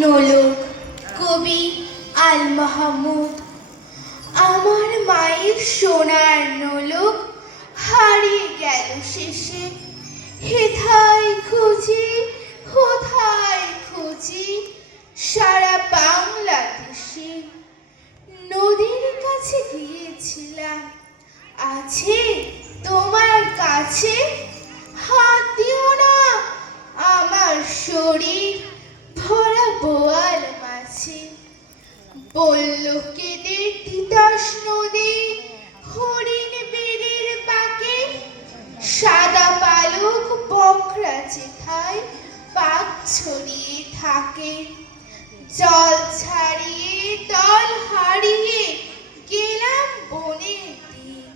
নোলক কবি আল মাহমুদ। আমার মায়ের সোনার নোলক হারিয়ে গেল শেষে, হেথায় খুঁজি কোথায় খুঁজি সারা বাংলাদেশে। নদীর কাছে গিয়েছিলাম, আছে তোমার কাছে? হাত দিও না, আমার শরীর ভরা বোয়াল মাছে। বলল কেঁদে তিতাস নদী, হরিণ বেড়ের পাকে সাদা পালক বকরা যেথায় পাক ছড়িয়ে থাকে। জল ছাড়িয়ে তল হারিয়ে গেলাম বনের দিক,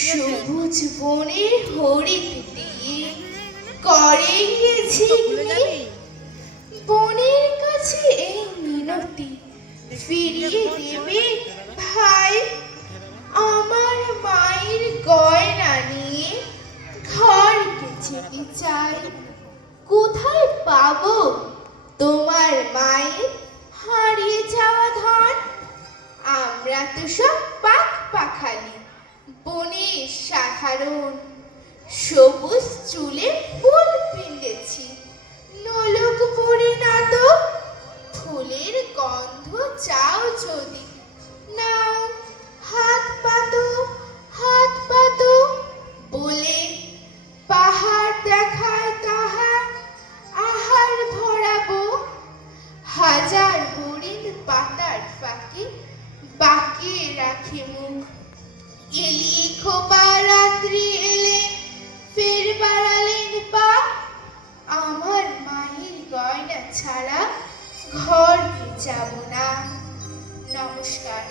সবুজ বনের হরিৎ দিয়ে করে গিয়েছি বনের কাছে এই মিনতি, ফিরিয়ে দেবে ভাই আমার মায়ের গয়না নিয়ে ঘর যেতে চাই। কোথায় পাবো তোমার মায়ের হারিয়ে যাওয়া ধন? আমরা তো সব পাখ পাখালি বনের সাধারণ, সবুজ চুলে ফুল পিঁধেছি, নোলক পরি না তো। ফুলের গন্ধ চাও যদি নাও, হাত পাতো বলে পাহাড় দেখায় তাহার আহার ভরাবো। হাজার হরিণ পাতার ফাঁকে বাঁকিয়ে রাখে মুখ, এলিয়ে খোপা রাত্রি এলে ফের বাড়ালেন পা। আমার মায়ের গয়না ছাড়া ঘর যাব না। নমস্কার।